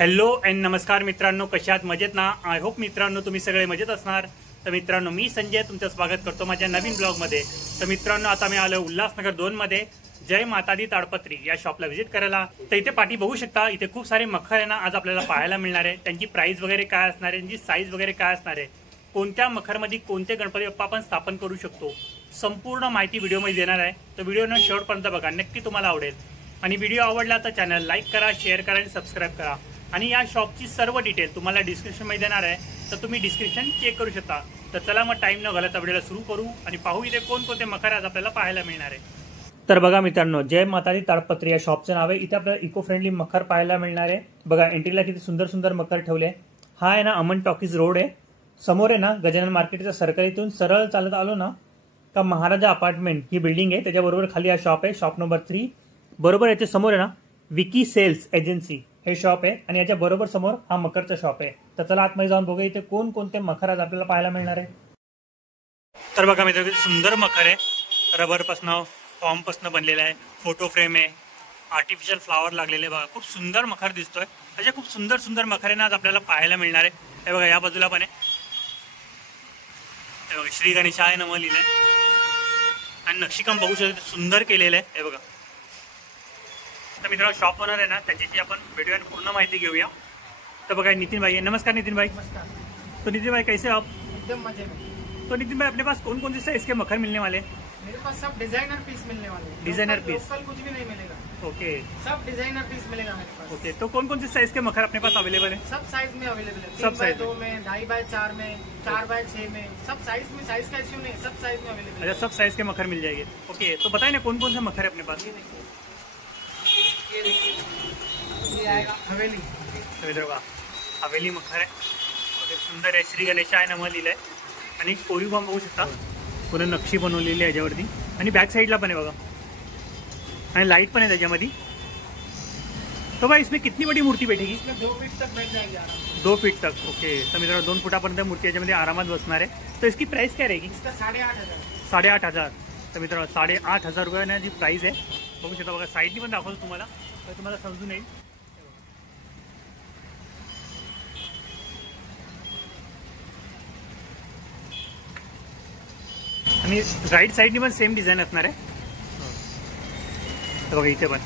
Hello and नमस्कार मित्रांनो, कशा आहात? मजेत ना? आय होप मित्रांनो तुम्ही सगळे मजेत असणार. तर मित्रांनो, मी संजय तुमचं स्वागत करतो माझ्या नवीन ब्लॉगमध्ये. तर मित्रांनो, आता मी आलो उल्हासनगर 2 मध्ये जय माता दी ताडपत्री या शॉपला व्हिजिट करायला. तर इथे पाठी बघू शकता, इथे खूप सारे मखर आहे ना आज आपल्याला पाहायला मिळणार आहे. त्यांची प्राइस वगैरे काय असणार आहे, त्यांची साईज वगैरे काय असणार आहे, कोणत्या मखरमध्ये कोणते गणपती बाप्पा आपण स्थापन करू शकतो, संपूर्ण माहिती व्हिडिओमध्ये देणार आहे. तर व्हिडिओनं शेवटपर्यंत बघा, नक्की तुम्हाला आवडेल. आणि व्हिडिओ आवडला तर चॅनल लाईक करा, शेअर करा आणि सबस्क्राईब करा. आणि या शॉपची सर्व डिटेल तुम्हाला डिस्क्रिप्शनमध्ये देणार आहे, तर तुम्ही डिस्क्रिप्शन चेक करू शकता. तर चला मग टाइम न घालता व्हिडिओला सुरू करू आणि पाहू इथे कोणकोणते मखर आज आपल्याला पाहायला मिळणार आहे. तर बघा मित्रांनो, जय माता दी ताडपत्री या शॉपचं नाव आहे. इथे आपल्याला इको फ्रेंडली मखर पाहायला मिळणार आहे. बघा एंट्रीला किती सुंदर सुंदर मखर ठेवले. हा आहे ना अमन टॉकीज रोड आहे. समोर आहे ना गजानन मार्केटच्या सर्कलीतून सरळ चालत आलो ना का महाराजा अपार्टमेंट ही बिल्डिंग आहे, त्याच्याबरोबर खाली हा शॉप आहे, शॉप नंबर 3. बरोबर याच्या समोर आहे ना विकी सेल्स एजन्सी हे शॉप आहे आणि याच्या बरोबर समोर हा मखरचा शॉप आहे. तर चला आतमध्ये जाऊन बघूया इथे कोणकोणते मखर आज आपल्याला पाहायला मिळणार आहे. तर बघा मित्रांनो, सुंदर मखर आहे. रबरपासनं फॉर्मपासनं बनलेला आहे. फोटो फ्रेम आहे, आर्टिफिशियल फ्लावर लागलेले. बघा खूप सुंदर मखर दिसतोय. असे खूप सुंदर सुंदर मखर आज आपल्याला पाहायला मिळणार आहे. हे बघा या बाजूला पण आहे. हे बघा श्री गणेशाय नमः लिहिलंय आणि नक्षीकाम बघू शकतो, सुंदर केलेलं आहे. हे बघा. तर मित्रांनो, शॉप ओनर आहे ना, त्याच्याशी आपण व्हिडिओ पूर्ण माहिती घेऊया. तो बघा नितिन भाई है. नमस्कार नितिन भाई. नमस्कार. तो नितिन भाई कैसे हो आप? एकदम मजे में. तो नितिन भाई अपने पास कौन कौन से साइज के मखर मिलने वाले? मेरे पास सब डिजाइनर पीस मिलने वाले हैं. Designer piece. लोकल कुछ भी नहीं मिलेगा. ओके सब डिजाइनर पीस मिलेगा मेरे पास. ओके. तो कौन कौन से साइज के मखर अपने पास अवेलेबल है? सब साइज में अवेलेबल है. सब साइज 3x2 में, 2.5x4 में, 4x6 में, सब साइज में. साइज का इश्यू नहीं, सब साइज में अवेलेबल है. अच्छा, सब साइज के मखर मिल जाएंगे. ओके. तो बताइए ना कौन कौन से मखर है अपने पास? ये देखिए, ये आएगा हवेली. हवेली मखर आहे. सुंदर आहे. श्री गणेशाय नमः लिहिलंय आणि कोरीव काम बघू शकता. पूर्ण नक्षी बनवलेली आहे याच्यावरती आणि बॅक साईडला पण आहे बघा. आणि लाईट पण आहे त्याच्यामध्ये. तो भाई इसमें कितनी बड़ी मूर्ति बैठेगी? इसमें 2 फीट तक बैठ जाएगी आराम. 2 फीट तक. ओके. तर मित्रांनो 2 फुटापर्यंत मूर्ती याच्यामध्ये आरामात बसणार आहे. तो इसकी प्राइस क्या रहेगी? इसका 8,500. 8,500. तर मित्रांनो 8,500 रुपये जी प्राइस आहे. बघू शकता बघा. साईडनी पण दाखवतो तुम्हाला, तर तुम्हाला समजून येईल. आणि राईट साईडनी पण सेम डिझाईन असणार आहे. बघा इथे पण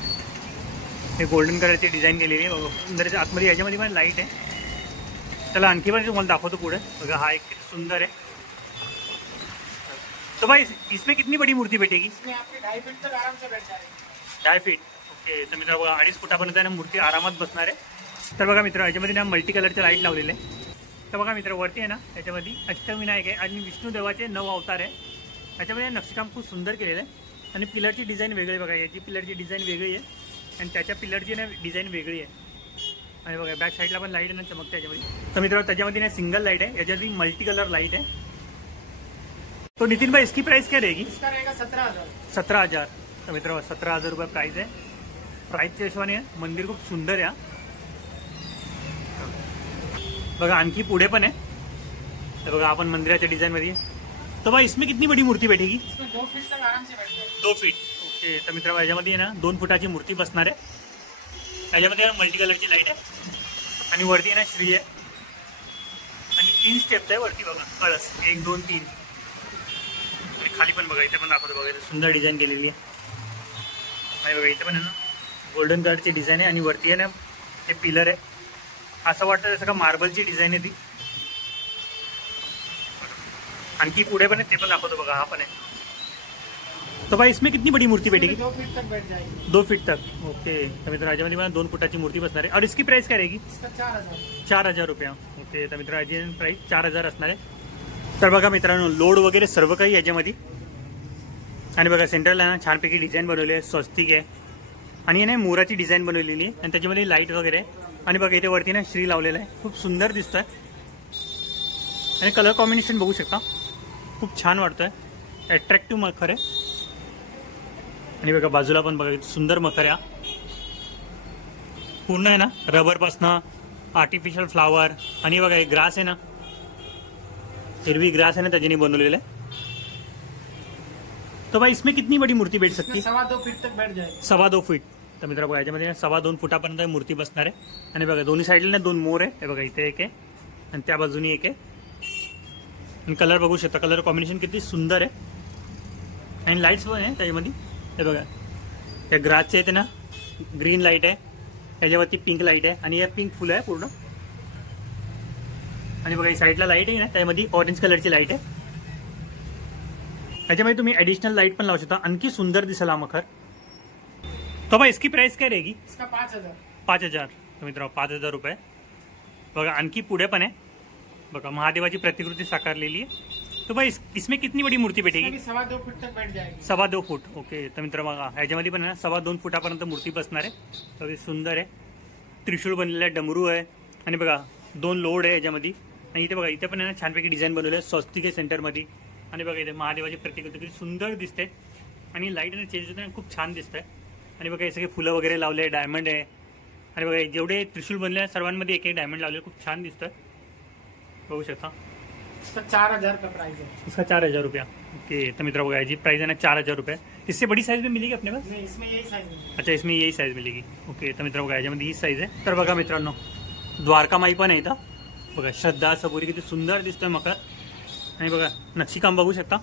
हे गोल्डन कलरची डिझाईन केलेली आहे. बघा सुंदर. आतमध्ये याच्यामध्ये पण लाईट आहे. चला आणखी पण तुम्हाला दाखवतो पुढे. बघा हा एक सुंदर आहे. तो भाई इसमें कितनी बड़ी मूर्ति बैठेगी? इसमें आपके 2.5 फीट तक आराम से बैठ जाएगी. 2.5 फीट. ओके. तर मित्र बघा 2.5 फुटापर्यंत ना मूर्ती आरामात बसणार आहे. तर बघा मित्र याच्यामध्ये ना मल्टी कलरचे लाईट लावलेले आहे. तर बघा मित्र वरती आहे ना याच्यामध्ये अष्टविनायक आहे आणि विष्णुदेवाचे 9 अवतार आहे. याच्यामध्ये नक्षीकाम खूप सुंदर केलेलं आहे आणि पिलरची डिझाईन वेगळी आहे. बघा याची पिलरची डिझाईन वेगळी आहे आणि त्याच्या पिलरची ना डिझाईन वेगळी आहे. आणि बघा बॅक साईडला पण लाईट आहे ना चमकते याच्यामध्ये. तर मित्रांनो त्याच्यामध्ये ना सिंगल लाईट आहे, याच्यामध्ये मल्टी कलर लाईट आहे. तो नितिन भाई इसकी प्राइस क्या रहेगी? इसका रहेगा 17,000. 17,000. तर मित्रांनो 17,000 रुपये प्राइस आहे. प्राइसच्या हिशोबाने मंदिर खूप सुंदर आहे. बघा आणखी पुढे पण आहे. तर बघा आपण मंदिराच्या डिझाईनमध्ये. तो भाई इसमें कितनी बड़ी मूर्ति बैठेगी? इसमें 2 फीट तक आराम से बैठ जाएगी. 2 फीट. ओके. तर मित्रांनो याच्यामध्ये ना 2 फुटाची मूर्ती बसणार आहे. याच्यामध्ये मल्टी कलरची लाईट आहे आणि वरती आहे ना श्री आहे आणि 3 स्टेप्स आहे वरती. बघा कळस 1 2 3 आणि खाली पण बघा इथे पण दाखवतो. बघा सुंदर डिझाईन केलेली आहे. आणि बघा इथे पण आहे ना गोल्डन कलरची डिझाईन आहे आणि वरती आहे ना हे पिलर आहे. असं वाटतं जसं का मार्बलची डिझाईन आहे ती. आणखी पुढे पण आहे, ते पण दाखवतो. बघा हा पण आहे. तो भाई इसमें कितनी बड़ी मूर्ति बैठेगी? 2 फीट तक बैठ जाएगी. 2 फीट तक. ओके. तर मित्र याच्यामध्ये मला 2 फुटाची मूर्ती बसणार आहे. और इसकी प्राइस काय रहेगी? इसका 4,000. 4,000 रुपये. ओके. तर मित्र याची प्राइस 4,000 असणार आहे. तर बघा मित्रांनो लोड वगैरे सर्व काही याच्यामध्ये. आणि बघा सेंटरला ना छानपैकी डिझाईन बनवली आहे, स्वस्तिक आहे आणि ना मोराची डिझाईन बनवलेली आहे आणि त्याच्यामध्ये लाईट वगैरे आहे. आणि बघा इथे वरती ना श्री लावलेला आहे. खूप सुंदर दिसतोय आणि कलर कॉम्बिनेशन बघू शकता. खूप छान वाटतोय. अट्रॅक्टिव्ह मखर आहे. आणि बघा बाजूला पण बघा सुंदर मखर आहे. पूर्ण आहे ना रबरपासनं आर्टिफिशियल फ्लावर आणि बघा हे ग्रास आहे ना, हिरवी ग्रास है ना त्याच्याने बनवलेलं आहे. तो भाई इसमें कितनी बड़ी मूर्ति बैठ सकती है? 2.25 फीट तक बैठ जाएगी. 2.25 फीट. तर मित्रांनो बघा याच्यामध्ये 2.25 फुटापर्यंत मूर्ती बसणार आहे आणि बघा दोन्ही साईडला ना 2 मोर आहे. हे बघा इथे एक आहे आणि त्या बाजूनी एक आहे. आणि कलर बघू शकता, कलर कॉम्बिनेशन किती सुंदर आहे आणि लाईट्स पण आहे त्याच्यामध्ये. हे बघा त्या ग्रासचे आहे ते ना ग्रीन लाईट आहे, त्याच्यावरती पिंक लाईट आहे आणि हे पिंक फुलं आहे पूर्ण. आणि बघा ही साईडला लाईट आहे ना त्यामध्ये ऑरेंज कलरची लाईट आहे. याच्यामध्ये तुम्ही ॲडिशनल लाईट पण लावू शकता, आणखी सुंदर दिसेल हा मखर. तो भाई इसकी प्राइस क्या रहेगी? इसका 5,000. 5,000. तो मित्रांनो 5,000 रुपये. बघा आणखी पुढे पण आहे बघा महादेवाची प्रतिकृती साकारलेली आहे. तो भाई इसमें कितनी बड़ी मूर्ति बैठेगी? 2.25 फुट तक बैठ जाएगी. 2.25 फूट. ओके. तर मित्र बघा ह्याच्यामध्ये पण आहे ना 2.25 फुटापर्यंत मूर्ती बसणार आहे. तर सुंदर आहे, त्रिशूळ बनलेला आहे, डमरू आहे आणि बघा 2 लोड आहे याच्यामध्ये. आणि इथे बघा इथे पण आहे ना छानपैकी डिझाईन बनवलं आहे स्वस्तिक आहे सेंटरमध्ये. आणि बघा इथे महादेवाची प्रतिकृती किती सुंदर दिसते आणि लाईट आणि चेंज होते खूप छान दिसतंय. आणि बघा हे सगळे फुलं वगैरे लावले, डायमंड आहे आणि बघा जेवढे त्रिशूल बनले आहे सर्वांमध्ये एक डायमंड लावले, खूप छान दिसतंय बघू शकता. इसका 4,000 का प्राइस है. इसका 4,000 रुपया. ओके. तो मित्रों बघा याची प्राइस है ना 4,000 रुपये. इससे बड़ी साइज में मिलेगी अपने पास? नहीं, इसमें यही साइज है. अच्छा इसमें यही साइज मिलेगी. ओके. तर मित्रांनो बघा याच्यामध्ये ही साईज आहे. तर बघा मित्रांनो द्वारकामाई पण आहे इथं बघा. श्रद्धा सबुरी किती सुंदर दिसतोय मकर. आणि बघा नक्षीकाम बघू शकता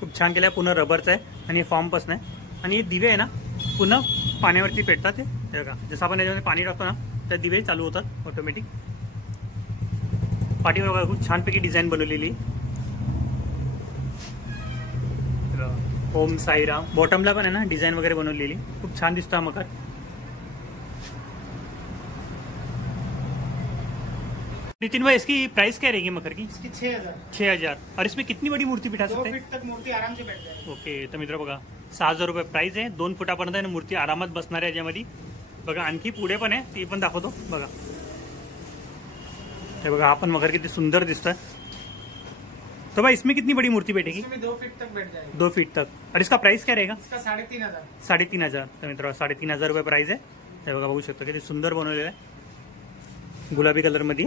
खूप छान केलं आहे. पूर्ण रबरचं आहे आणि फॉर्म पासून आहे. आणि हे दिवे आहे ना पुन्हा पाण्यावरती पेटतात. ते बघा जसं आपण याच्यामध्ये पाणी टाकतो ना तर दिवे चालू होतात ऑटोमॅटिक. पाठीवर बघा खूप छानपैकी डिझाईन बनवलेली. ओम साईराम बॉटमला पण आहे ना डिझाईन वगैरे बनवलेली, खूप छान दिसतो हा मकर. नितिन भाई इसकी प्राइस क्या रहेगी मकर की? इसकी 6,000. 6,000. और इसमें कितनी बड़ी मूर्ति बिठा 2 सकते हैं? फीट तक मूर्ति आराम से बैठ जाएगी. ओके. तर मित्र बघा 6,000 रुपये प्राइस आहे. 2 फुटापर्यंत आहे ना मूर्ती आरामात बसणार आहे याच्यामध्ये. बघा आणखी पुढे पण आहे ते पण दाखवतो बघा. हे बघा आपण मकर किती सुंदर दिसतोय. तो भाई इसमें कितनी बड़ी मूर्ति बैठेगी? इसमें 2 फीट तक बैठ जाएगी. 2 फीट तक. और इसका प्राइस क्या रहेगा? इसका 3,500. 3,500. तर मित्र 3,500 रुपये प्राइस आहे. हे बघा बघू शकता किती सुंदर बनवलेलं आहे. गुलाबी कलरमध्ये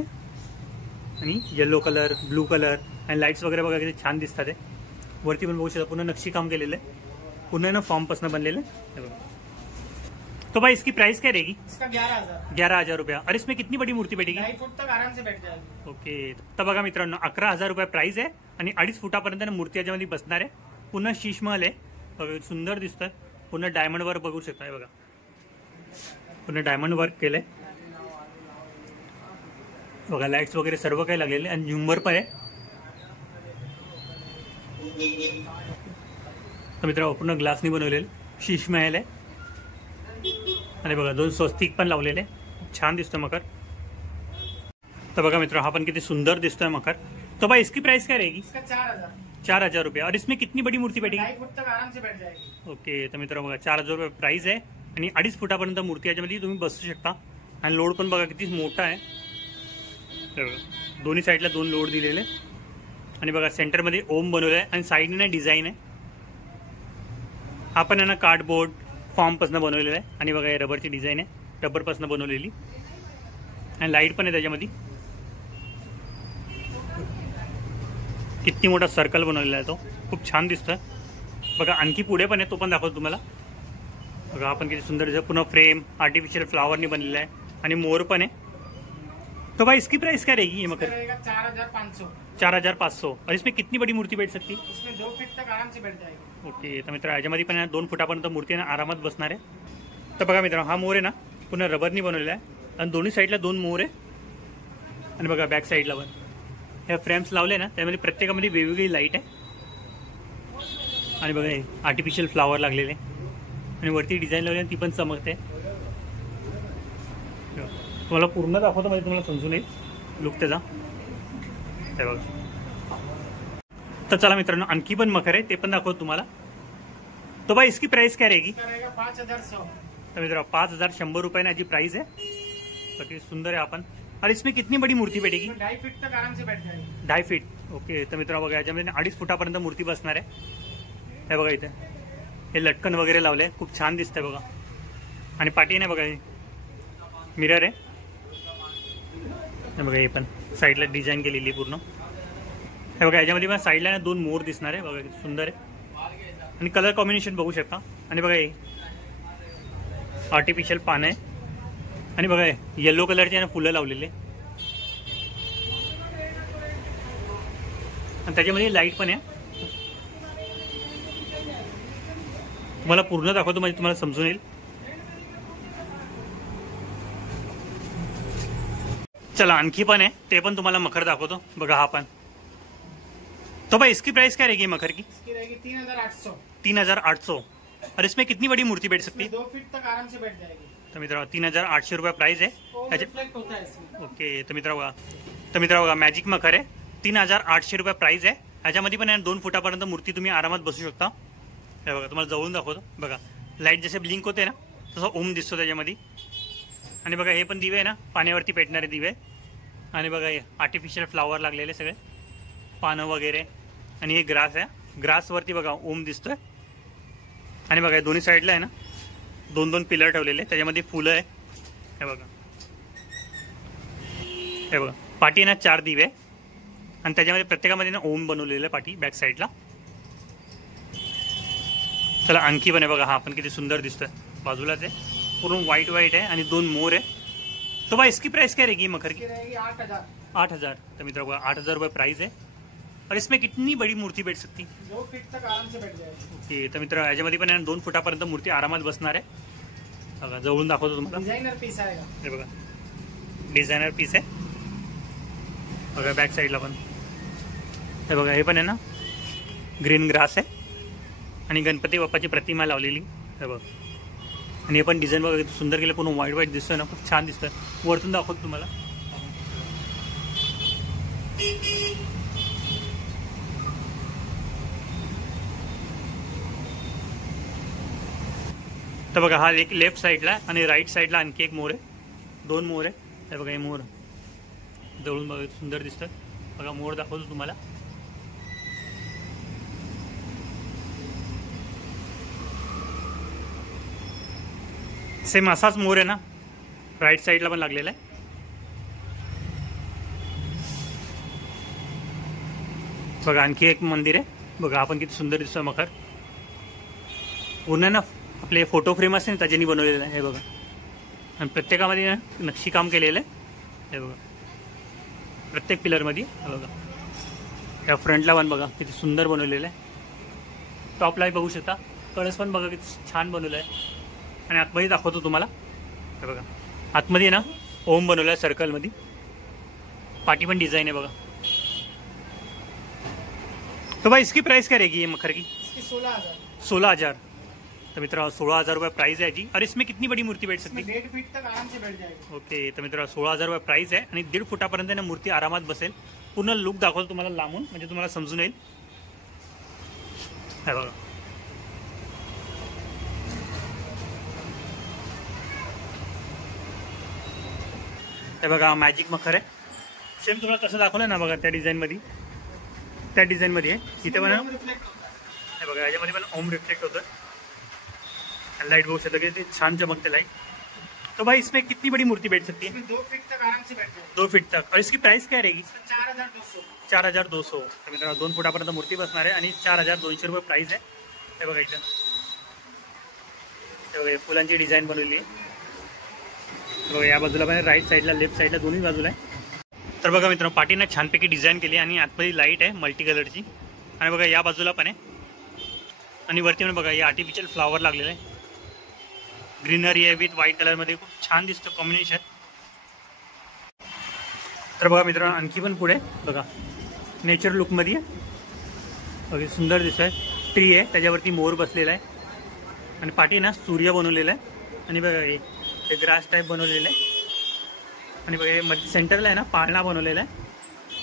आणि येलो कलर, ब्लू कलर आणि लाईट्स वगैरे बघा किती छान दिसतात. ते वरती पण बघू शकता पूर्ण नक्षी काम केलेलं आहे, पूर्ण ना फॉर्म पासून बनलेलं आहे. तो भाई इसकी प्राइस क्या रहेगी? इसका 11,000. 11,000 रुपया. और इसमें कितनी बड़ी मूर्ति बैठेगी? 2.5 फुट तक आराम से बैठ जाएगी. ओके. तर बघा मित्रांनो 11,000 रुपये प्राइस आहे आणि 2.5 फुटापर्यंत मूर्ती याच्यामध्ये बसणार आहे. पुन्हा शीशमहल आहे बघा सुंदर दिसतोय. पुन्हा डायमंड वर्क बघू शकता. हे बघा पुन्हा डायमंड वर्क केलंय बघा. लाईट्स वगैरे सर्व काही लागलेले आणि झुंबर पण आहे. तर मित्रांनो पूर्ण ग्लासनी बनवलेलं शीशमहल आहे आणि बघा 2 स्वस्तिक पण लावलेले, छान दिसतोय मकर. तर बघा मित्र हा पण किती सुंदर दिसतोय मकर. तो भाई इसकी प्राइस क्या रहेगी? इसका 4,000. 4,000 रुपये. और इसमें कितनी बड़ी मूर्ति बैठेगी? 2.5 फुट तक आराम से बैठ जाएगी. ओके. तर मित्र बघा 4,000 रुपये प्राइस आहे आणि 2.5 फुटापर्यंत मूर्ती याच्यामध्ये तुम्ही बसू शकता. आणि लोड पण बघा किती मोठा आहे. दोन्ही साईडला 2 लोड दिलेले आणि बघा सेंटरमध्ये ओम बनवलं आहे आणि साईडने डिझाईन आहे. हा पण आहे ना कार्डबोर्ड फॉर्मपासून बनवलेला आहे आणि बघा हे रबरची डिझाईन आहे, रबरपासून बनवलेली आणि लाईट पण आहे त्याच्यामध्ये. किती मोठा सर्कल बनवलेला आहे तो, खूप छान दिसतोय बघा. आणखी पुढे पण आहे तो पण दाखवतो तुम्हाला बघा. आपण किती सुंदर दिसतं. पुन्हा फ्रेम आर्टिफिशियल फ्लावरनी बनलेला आहे आणि मोर पण आहे. तो भाई इसकी प्राइस क्या रहेगी? ये मकर 4,500. 4,500. और इसमें कितनी बड़ी मूर्ति बैठ सकती है? इसमें 2 फीट तक आराम से बैठ जाएगी. ओके. तर मित्र याच्यामध्ये पण 2 फुटापर्यंत मूर्ती ना आरामात बसणार आहे. तर बघा मित्र हा मोर आहे ना पुन्हा रबरनी बनवलेला आहे आणि दोन्ही साईडला 2 मोर आहे आणि बघा बॅक साईडला पण ह्या फ्रेम्स लावले ना त्यामध्ये प्रत्येकामध्ये वेगवेगळी लाईट आहे आणि बघा हे आर्टिफिशियल फ्लावर लागलेले आणि वरती डिझाईन लावली ती पण चमकते. तुम्हाला पूर्ण दाखवतो म्हणजे तुम्हाला समजून येईल लुक त्याचा. हे बघा. तर चला मित्रांनो आणखी पण मकर आहे ते पण दाखवतो तुम्हाला. तो भाई इसकी प्राइस क्या रहेगी? 5,100. तर मित्रांनो 5,100 रुपये याची प्राइस आहे. बाकी सुंदर आहे आपण. और इसमें कितनी बड़ी मूर्ति बैठेगी? 2.5 फीट तक आराम से बैठ जाएगी. 2.5 फीट. ओके. तर मित्रांनो बघा याच्यामध्ये 2.5 फुटापर्यंत मूर्ती बसणार आहे. हे बघा इथे हे लटकन वगैरे लावले, खूप छान दिसतंय बघा. आणि पाठी नाही बघा हे मिरर आहे. हे बघा हे पण साईडला डिझाईन केलेली पूर्ण. हे बघा याच्यामध्ये पण साईडला 2 मोर दिसणार आहे बघा, सुंदर आहे आणि कलर कॉम्बिनेशन बघू शकता. आणि बघा हे आर्टिफिशियल पान आहे आणि बघा येलो कलरचे ना फुलं लावलेले आणि त्याच्यामध्ये लाईट पण आहे. तुम्हाला पूर्ण दाखवतो म्हणजे तुम्हाला समजून येईल. चला आणखी पण आहे ते पण तुम्हाला मखर दाखवतो. बघा हा पण. तो भाई इसकी प्राइस क्या रहेगी मखर की? इसकी रहेगी 3800. 3800. और इसमें कितनी बड़ी मूर्ति बैठ सकती है? 2 फीट तक आराम से बैठ जाएगी. तो मित्रों 3800 रुपये प्राइस आहे. रिफ्लेक्ट होता है इसमें. ओके. तर मित्रों बघा मॅजिक मखर आहे. 3800 रुपये प्राइस आहे. ह्याच्यामध्ये पण 2 फुटापर्यंत मूर्ती तुम्ही आरामात बसू शकता. हे बघा तुम्हाला जवळून दाखवतो. बघा लाईट जसे ब्लिंक होते ना तसं ओम दिसतो त्याच्यामध्ये. आणि बघा हे पण दिवे आहे ना पाण्यावरती पेटणारे दिवे. आणि बघा हे आर्टिफिशियल फ्लावर लागलेले सगळे पानं वगैरे. आणि हे ग्रास आहे. ग्रासवरती बघा ओम दिसतोय. आणि बघा दोन्ही साईडला आहे ना 2-2 पिलर ठेवलेले त्याच्यामध्ये फुलं आहे. हे बघा पाठी ना 4 दिवे आणि त्याच्यामध्ये प्रत्येकामध्ये ना ओम बनवलेलं आहे पाठी बॅक साईडला. चला आणखी पण आहे बघा. हा पण किती सुंदर दिसतोय. बाजूलाच आहे पूर्ण व्हाईट आहे आणि 2 मोर आहे. तो भाई इसकी प्राइस क्या रहेगी मखर की? 8000. 8000. तो मित्रों 8000 रुपये प्राइस है. और इसमें कितनी बड़ी मूर्ति बैठ सकती? 2 फीट तक आराम से बैठ जाएगी. ओके. तर मित्र याच्यामध्ये पण 2 फुटापर्यंत मूर्ती आरामात बसणार आहे. बघा जवळून दाखवतो तुम्हाला. डिझायनर पीस आएगा. हे बघा डिझायनर पीस आहे. बघा बॅक साईडला पण हे बघा हे पण आहे ना ग्रीन ग्रास आहे आणि गणपती बाप्पाची प्रतिमा लावलेली. हे बघा आणि हे पण डिझाईन बघा किती सुंदर केलं. पूर्ण व्हाईट दिसतोय ना खूप छान दिसतोय. वरतून दाखवतो तुम्हाला. तर बघा हा एक लेफ्ट साईडला आणि राईट साईडला आणखी एक मोर आहे. 2 मोर आहे. हे बघा हे मोर जवळून बघा सुंदर दिसतोय. बघा मोर दाखवतो तुम्हाला. सेम असाच मोर आहे ना राईट साईडला पण लागलेला आहे. बघा आणखी एक मंदिर आहे. बघा आपण किती सुंदर दिसतोय मखर. पूर्ण ना आपले फोटो फ्रेम असते ना त्याच्यानी बनवलेलं आहे. हे बघा आणि प्रत्येकामध्ये ना नक्षीकाम केलेलं आहे. हे बघा प्रत्येक पिलरमध्ये. हे बघा या फ्रंटला पण बघा किती सुंदर बनवलेलं आहे. टॉपलाही बघू शकता. कळस पण बघा किती छान बनवलं आहे. आणि आतमध्ये दाखवतो तुम्हाला. हे बघा आतमध्ये ना ओम बनवलं आहे सर्कलमध्ये. पाठी पण डिझाईन आहे बघा. तो भाई इसकी प्राइस क्या रहेगी ये मखर की? इसकी 16000. 16000. तो मित्रों 16000 रुपये प्राइस है जी. और इसमें कितनी बड़ी मूर्ति बैठ सकती है? 1.5 फीट तक आराम से बैठ जाएगी. ओके. तर मित्रों 16000 रुपये प्राइस आहे आणि 1.5 फुटापर्यंत ना मूर्ती आरामात बसेल. पूर्ण लुक दाखवतो तुम्हाला लांबून म्हणजे तुम्हाला समजून येईल. हे बघा हे बघा मॅजिक मखर आहे. सेम तुम्हाला कसं दाखवलं ना बघा त्या डिझाईनमध्ये आहे. इथे पण रिफ्लेक्ट होता है. हे बघा याच्यामध्ये पण ओम रिफ्लेक्ट होतं. लाइट बहुत सकते कितनी छान चमकते लाइट. तो भाई इसमें कितनी बड़ी मूर्ति बैठ सकती है? 2 फीट तक आराम से बैठ जाएगी. 2 फीट तक. और इसकी प्राइस क्या रहेगी? 4200. 4200. तर मित्रांनो 2 फुटापर्यंत मूर्ती बसणार आहे आणि 4200 रुपये प्राइस आहे. हे बघा इथं हे बघा फुलांची डिझाईन बनवली आहे. बघा या बाजूला पण राईट साईडला लेफ्ट साईडला दोन्ही बाजूला आहे. तर बघा मित्रांनो पाठीनं छानपैकी डिझाईन केली आणि आतमध्ये लाईट आहे मल्टी कलरची. आणि बघा या बाजूला पण आहे आणि वरती पण बघा हे आर्टिफिशियल फ्लावर लागलेलं आहे. ग्रीनरी आहे विथ व्हाईट कलरमध्ये. खूप छान दिसतं कॉम्बिनेशन. तर बघा मित्रांनो आणखी पण पुढे बघा नेचर लुकमध्ये आहे. बघा सुंदर दिसत आहे. ट्री आहे त्याच्यावरती मोर बसलेला आहे आणि पाठी ना सूर्य बनवलेला आहे. आणि बघा हे ग्रास टाइप बनवलेलं आहे. आणि बघा हे मध्ये सेंटरला आहे ना पाळणा बनवलेला आहे.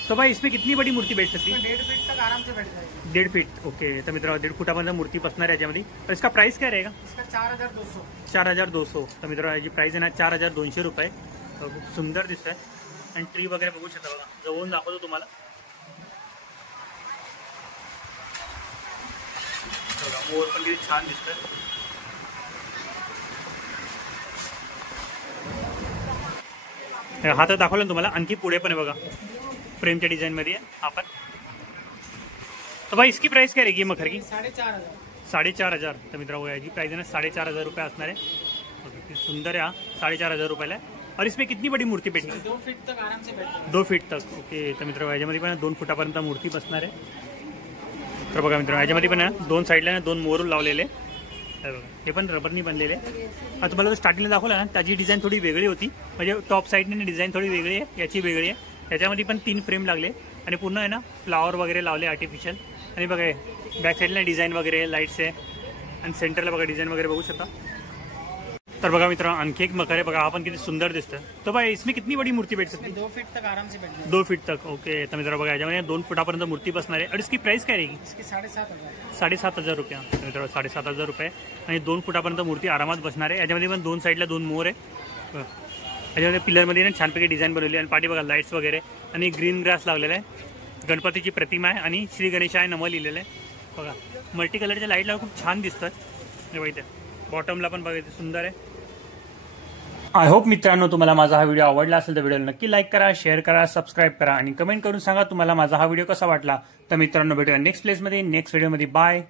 तो भाई इसमें कितनी बड़ी मूर्ति बैठ सकती है? 1.5 फीट तक आराम से बैठ जाएगी. 1.5 फीट. ओके. तर मित्रांनो 1.5 फुटापर्यंत मूर्ती बसणार आहे याच्यामध्ये. और इसका प्राइस क्या रहेगा? इसका 4200. 4200. तर मित्रांनो याची प्राइस आहे ना 4200 रुपये. खूप सुंदर दिसत आहे आणि ट्री वगैरे बघू शकता. बघा जवळून दाखवतो तुम्हाला. बघा मोर पण किती छान दिसतोय. हा तर दाखवलं ना तुम्हाला. आणखी पुढे पण आहे बघा फ्रेमच्या डिझाईनमध्ये आहे हा पण. तो भाई इसकी प्राइस क्या रहेगी मखर की? 4500. 4500. तर मित्रांनो याची प्राइस आहे ना 4500 रुपये असणार आहे. ओके. सुंदर है 4,500 रुपयाला आहे. और इसमें कितनी बड़ी मूर्ति बैठी 2 फीट तक आराम से बैठते 2 फीट तक. ओके. तर मित्र याच्यामध्ये पण 2 फुटापर्यंत मूर्ती बसणार आहे. तर बघा मित्र याच्यामध्ये पण 2 साईडला 2 मोर लावलेले. हे पण रबरनी बनलेले. आता तुम्हाला स्टार्टिंगला दाखवलं ना त्याची डिझाईन थोडी वेगळी होती. म्हणजे टॉप साईडने डिझाईन थोडी वेगळी आहे, याची वेगळी आहे. याच्यामध्ये पण 3 फ्रेम लागले आणि पूर्ण आहे ना फ्लावर वगैरे लावले आर्टिफिशियल. आणि बघा बॅक साईडला डिझाईन वगैरे लाईट्स आहे आणि सेंटरला बघा डिझाईन वगैरे बघू शकता. तर बघा मित्र आणखी एक मकर आहे बघा, हा पण किती सुंदर दिसतं. तो भाई इसमें कितनी बड़ी मूर्ति बैठ सकती है? 2 फीट तक आराम से बैठते 2 फीट तक. ओके. तर मित्र बघा याच्यामध्ये 2 फुटापर्यंत मूर्ती बसणार आहे. आणि इसकी प्राइस काय रहेगी? इसकी 7,500 7,500 रुपया. मित्र 7,500 रुपये आणि 2 फुटापर्यंत मूर्ती आरामात बसणार आहे. याच्यामध्ये पण 2 साईडला 2 मोर आहे. याच्यामध्ये पिलरमध्ये ना छानपैकी डिझाईन बनवली आणि पाठी बघा लाईट्स वगैरे आणि ग्रीन ग्रास लावलेला आहे. गणपतीची प्रतिमा आहे आणि श्री गणेशाय नमः लिहिलेलं आहे. बघा मल्टी कलरच्या लाईटला खूप छान दिसतात. हे बघा इथे बॉटमला पण बघा इथे सुंदर आहे. आय होप मित्रांनो तुम्हाला माझा हा व्हिडिओ आवडला असेल तर व्हिडिओला नक्की लाईक करा, शेअर करा, सबस्क्राईब करा आणि कमेंट करून सांगा तुम्हाला माझा हा व्हिडिओ कसा वाटला. तर मित्रांनो भेटूया नेक्स्ट प्लेसमध्ये नेक्स्ट व्हिडिओमध्ये. बाय.